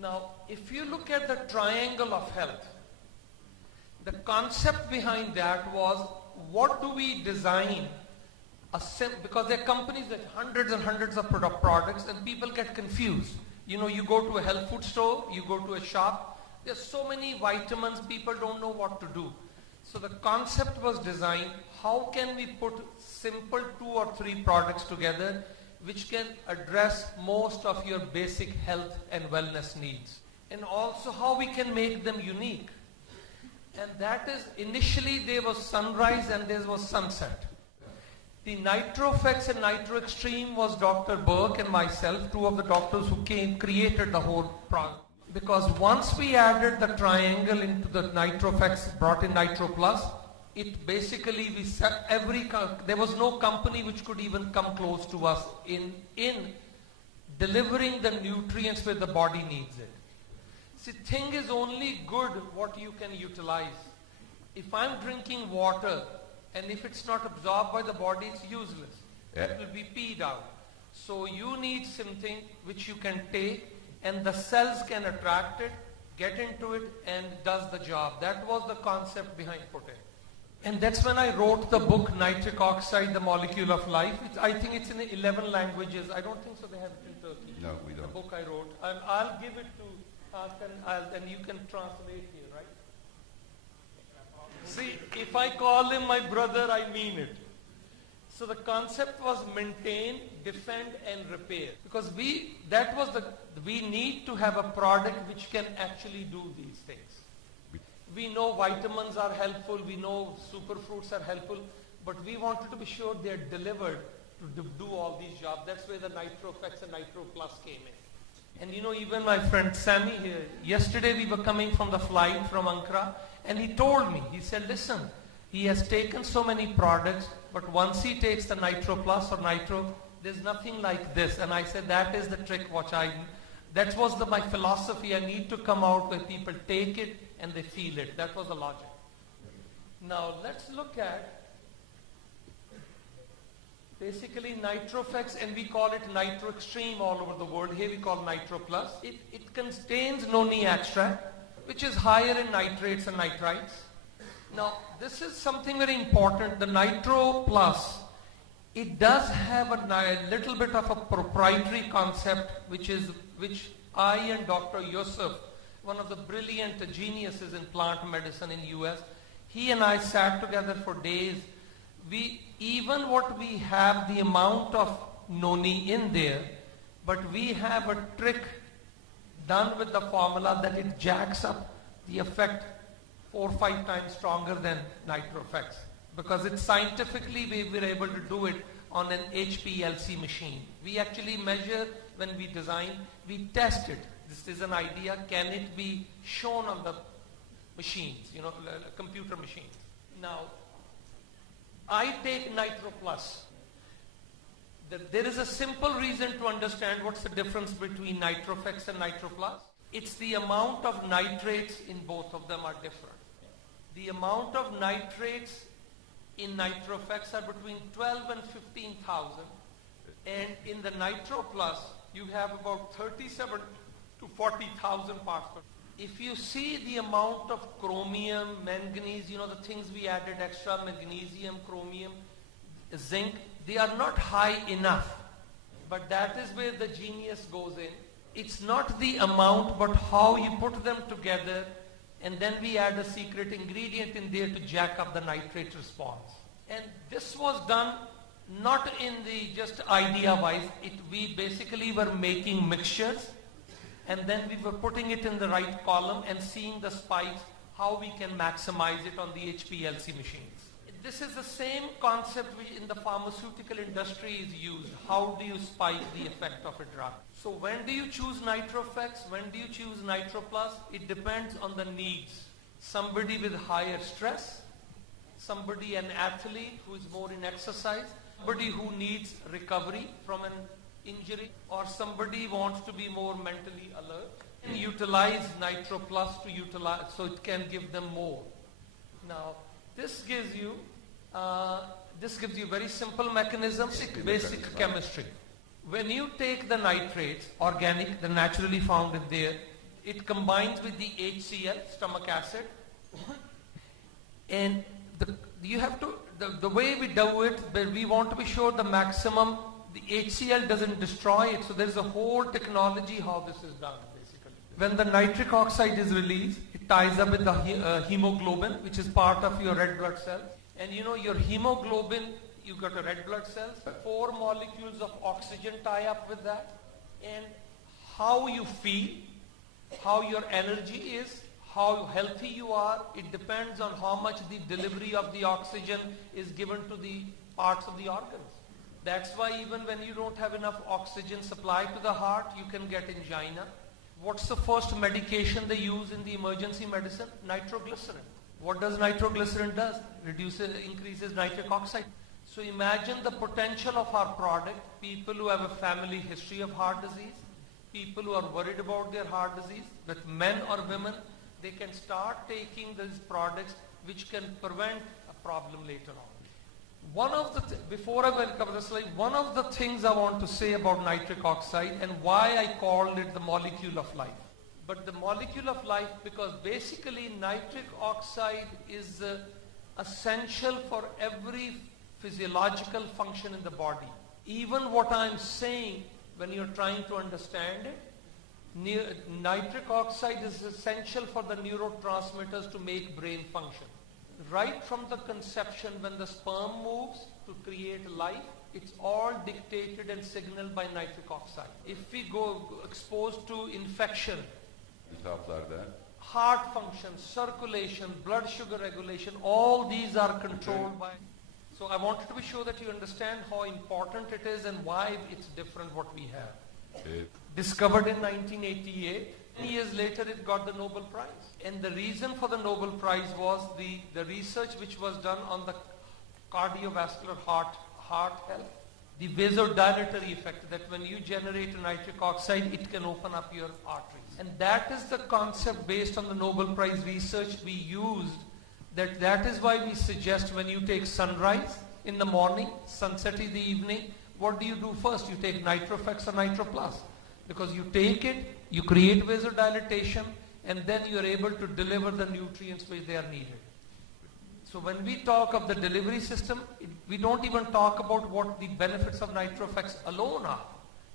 Now, if you look at the triangle of health, the concept behind that was, what do we design? Because there are companies that hundreds and hundreds of products, and people get confused. You know, you go to a health food store, you go to a shop, there's so many vitamins, people don't know what to do. So the concept was designed, how can we put simple 2 or 3 products together which can address most of your basic health and wellness needs. And also how we can make them unique. And that is, initially there was sunrise and there was sunset. The NitroFX and Nitro Extreme was Dr. Burke and myself, 2 of the doctors who created the whole product. Because once we added the triangle into the NitroFX, brought in Nitro Plus, it basically, there was no company which could even come close to us in delivering the nutrients where the body needs it. See, thing is only good what you can utilize. If I'm drinking water and if it's not absorbed by the body, it's useless. Yeah. It will be peed out. So you need something which you can take and the cells can attract it, get into it, and does the job. That was the concept behind putting. And that's when I wrote the book, Nitric Oxide, The Molecule of Life. I think it's in 11 languages. I don't think so they have it in Turkey. No, we don't. The book I wrote. I'll give it to Hakan, and you can translate here, right? See, if I call him my brother, I mean it. So the concept was maintain, defend, and repair. Because we need to have a product which can actually do these things. We know vitamins are helpful, we know superfruits are helpful, but we wanted to be sure they're delivered to do all these jobs. That's where the NitroFX and Nitro Plus came in. And you know, even my friend Sammy here, yesterday we were coming from the flight from Ankara, and he told me, he said, listen, he has taken so many products, but once he takes the Nitro Plus or Nitro, there's nothing like this. And I said, that is the trick that was my philosophy. I need to come out where people take it and they feel it. That was the logic. Now let's look at basically NitroFX, and we call it Nitro Extreme all over the world. Here we call Nitro Plus. It contains noni extract, which is higher in nitrates and nitrites. Now this is something very important. The Nitro Plus, it does have a little bit of a proprietary concept, which I and Dr. Yusuf, one of the brilliant geniuses in plant medicine in US, he and I sat together for days. What we have the amount of noni in there, but we have a trick done with the formula that it jacks up the effect 4 or 5 times stronger than NitroFX. Because it's scientifically we were able to do it on an HPLC machine. We actually measure when we design, we test it. This is an idea, can it be shown on the machines, computer machines. Now, I take Nitro Plus. There is a simple reason to understand what's the difference between NitroFX and Nitro Plus. It's the amount of nitrates in both of them are different. The amount of nitrates in NitroFX are between 12 and 15,000. And in the Nitro Plus, you have about 37 to 40,000 parts per. If you see the amount of chromium, manganese, the things we added extra, magnesium, chromium, zinc, they are not high enough. But that is where the genius goes in. It's not the amount, but how you put them together, and then we add a secret ingredient in there to jack up the nitrate response. And this was done not in the just idea-wise. We basically were making mixtures, and then we were putting it in the right column and seeing the spikes, how we can maximize it on the HPLC machines. This is the same concept which in the pharmaceutical industry is used. How do you spike the effect of a drug? So when do you choose NitroFX? When do you choose Nitro Plus? It depends on the needs. Somebody with higher stress, somebody, an athlete who is more in exercise, somebody who needs recovery from an injury, or somebody wants to be more mentally alert, and utilize Nitro Plus to utilize, so it can give them more. Now, this gives you very simple mechanism, basic chemistry. When you take the nitrates, organic, they're naturally found in there, it combines with the HCl, stomach acid, and the way we do it, but we want to be sure the maximum, the HCl doesn't destroy it, so there's a whole technology how this is done basically. When the nitric oxide is released, it ties up with the hemoglobin, which is part of your red blood cells. And you know your hemoglobin, you got a red blood cells, 4 molecules of oxygen tie up with that, and how you feel, how your energy is, how healthy you are, it depends on how much the delivery of the oxygen is given to the parts of the organs. That's why even when you don't have enough oxygen supply to the heart, you can get angina. What's the first medication they use in the emergency medicine? Nitroglycerin. What does nitroglycerin does? Increases nitric oxide. So imagine the potential of our product, people who have a family history of heart disease, people who are worried about their heart disease, but men or women, they can start taking these products which can prevent a problem later on. Before I will cover the slide, one of the things I want to say about nitric oxide and why I called it the molecule of life. But the molecule of life, because basically nitric oxide is essential for every physiological function in the body. Even what I'm saying, when you're trying to understand it, nitric oxide is essential for the neurotransmitters to make brain function. Right from the conception, when the sperm moves to create life, it's all dictated and signaled by nitric oxide. If we go exposed to infection, heart function, circulation, blood sugar regulation, all these are controlled by. So I wanted to be sure that you understand how important it is and why it's different what we have. Discovered in 1988. Years later it got the Nobel Prize. And the reason for the Nobel Prize was the research which was done on the cardiovascular heart health. The vasodilatory effect, that when you generate a nitric oxide, it can open up your arteries. And that is the concept based on the Nobel Prize research we used. That is why we suggest when you take sunrise in the morning, sunset in the evening, what do you do first? You take Nitroflex or Nitro Plus. Because you take it, you create vasodilatation, and then you are able to deliver the nutrients which they are needed. So when we talk of the delivery system, we don't even talk about what the benefits of Nitroflex alone are.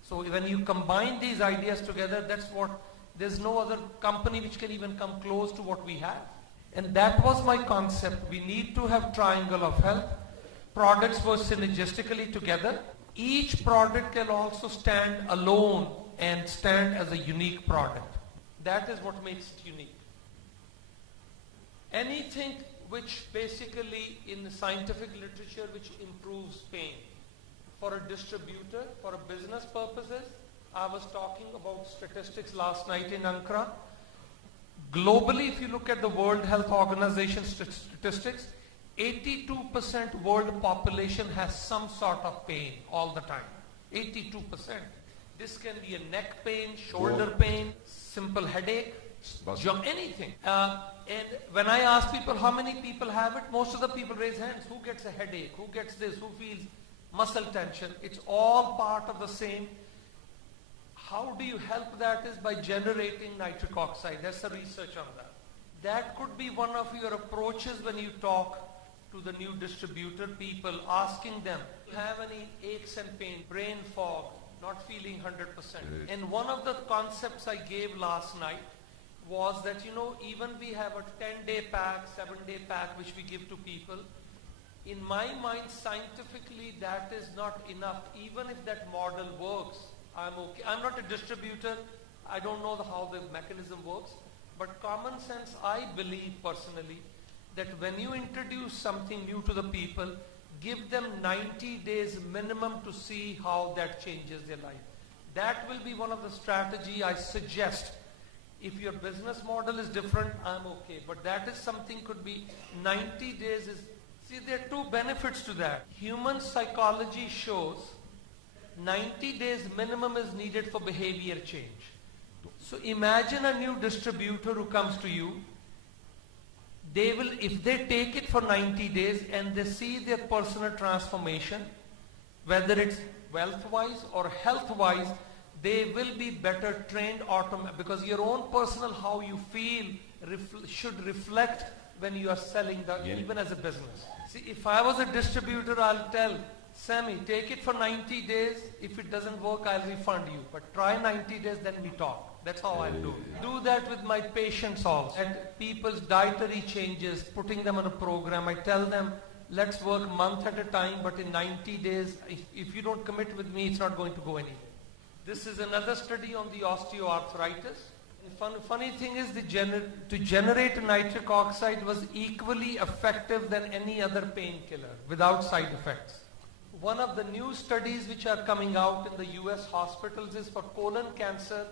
So when you combine these ideas together, there's no other company which can even come close to what we have. And that was my concept. We need to have triangle of health. Products work synergistically together. Each product can also stand alone and stand as a unique product. That is what makes it unique. Anything which basically in the scientific literature which improves pain. For a distributor, for a business purposes, I was talking about statistics last night in Ankara. Globally, if you look at the World Health Organization statistics, 82% world population has some sort of pain all the time. 82%. This can be a neck pain, shoulder pain, simple headache, anything. And when I ask people how many people have it, most of the people raise hands. Who gets a headache? Who gets this? Who feels muscle tension? It's all part of the same. How do you help that is by generating nitric oxide. That's the research on that. That could be one of your approaches when you talk to the new distributor people, asking them, do you have any aches and pain, brain fog, not feeling 100%. And one of the concepts I gave last night was that, even we have a 10-day pack, 7-day pack, which we give to people. In my mind, scientifically, that is not enough. Even if that model works, I'm okay. I'm not a distributor. I don't know how the mechanism works. But common sense, I believe personally, that when you introduce something new to the people, give them 90 days minimum to see how that changes their life. That will be one of the strategy I suggest. If your business model is different, I'm okay. But that is something could be 90 days is, see, there are two benefits to that. Human psychology shows 90 days minimum is needed for behavior change. So imagine a new distributor who comes to you. They will, if they take it for 90 days and they see their personal transformation, whether it's wealth-wise or health-wise, they will be better trained because your own personal how you feel should reflect when you are selling that, even as a business. See, if I was a distributor, I'll tell Sammy, take it for 90 days. If it doesn't work, I'll refund you. But try 90 days, then we talk. That's how I'll do it. Do that with my patients also. And people's dietary changes, putting them on a program. I tell them, let's work a month at a time, but in 90 days, if you don't commit with me, it's not going to go anywhere. This is another study on the osteoarthritis. And funny thing is, to generate nitric oxide was equally effective than any other painkiller without side effects. One of the new studies which are coming out in the US hospitals is for colon cancer.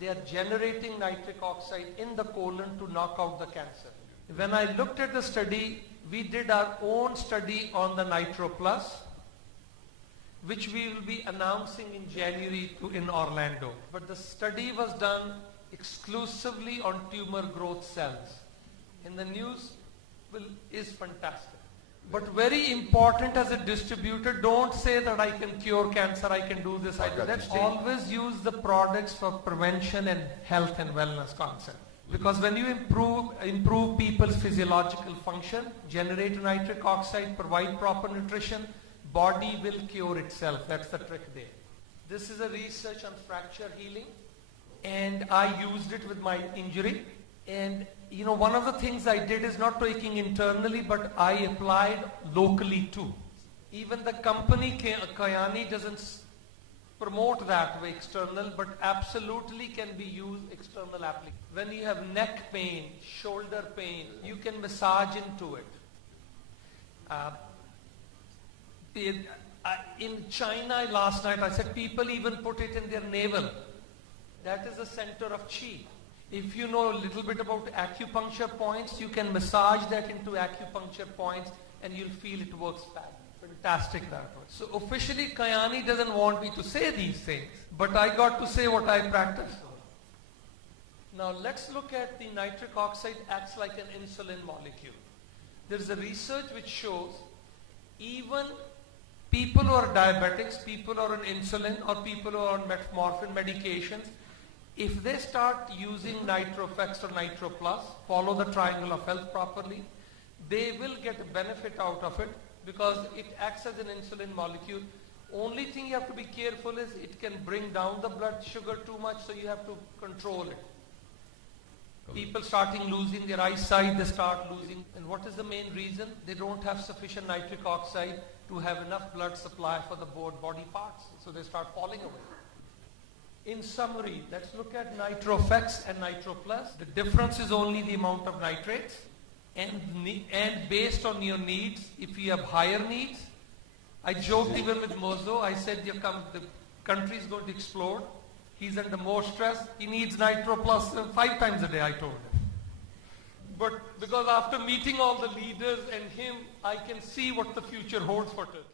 They are generating nitric oxide in the colon to knock out the cancer. When I looked at the study, we did our own study on the Nitro Plus, which we will be announcing in January in Orlando. But the study was done exclusively on tumor growth cells. And the news is fantastic. But very important as a distributor, don't say that I can cure cancer, I can do this, I do that. Always use the products for prevention and health and wellness concept. Because when you improve people's physiological function, generate nitric oxide, provide proper nutrition, body will cure itself. That's the trick there. This is a research on fracture healing, and I used it with my injury. And you know, one of the things I did is not taking internally, but I applied locally too. Even the company Kyani doesn't promote that way external, but absolutely can be used external application. When you have neck pain, shoulder pain, you can massage into it. In China last night, I said people even put it in their navel. That is the center of chi. If you know a little bit about acupuncture points, you can massage that into acupuncture points and you'll feel it works fantastic that way. So officially Kyani doesn't want me to say these things, but I got to say what I practice. Now let's look at the nitric oxide acts like an insulin molecule. There's a research which shows even people who are diabetics, people who are on insulin, or people who are on metformin medications, if they start using NitroFX or Nitro Plus, follow the triangle of health properly, they will get a benefit out of it because it acts as an insulin molecule. Only thing you have to be careful is it can bring down the blood sugar too much, so you have to control it. People starting losing their eyesight, they start losing. And what is the main reason? They don't have sufficient nitric oxide to have enough blood supply for the body parts. So they start falling away. In summary, let's look at NitroFX and Nitro Plus. The difference is only the amount of nitrates. And based on your needs, if you have higher needs, I joked even with Mozo, I said the country is going to explode. He's under more stress. He needs Nitro Plus 5 times a day, I told him. But because after meeting all the leaders and him, I can see what the future holds for Turkey.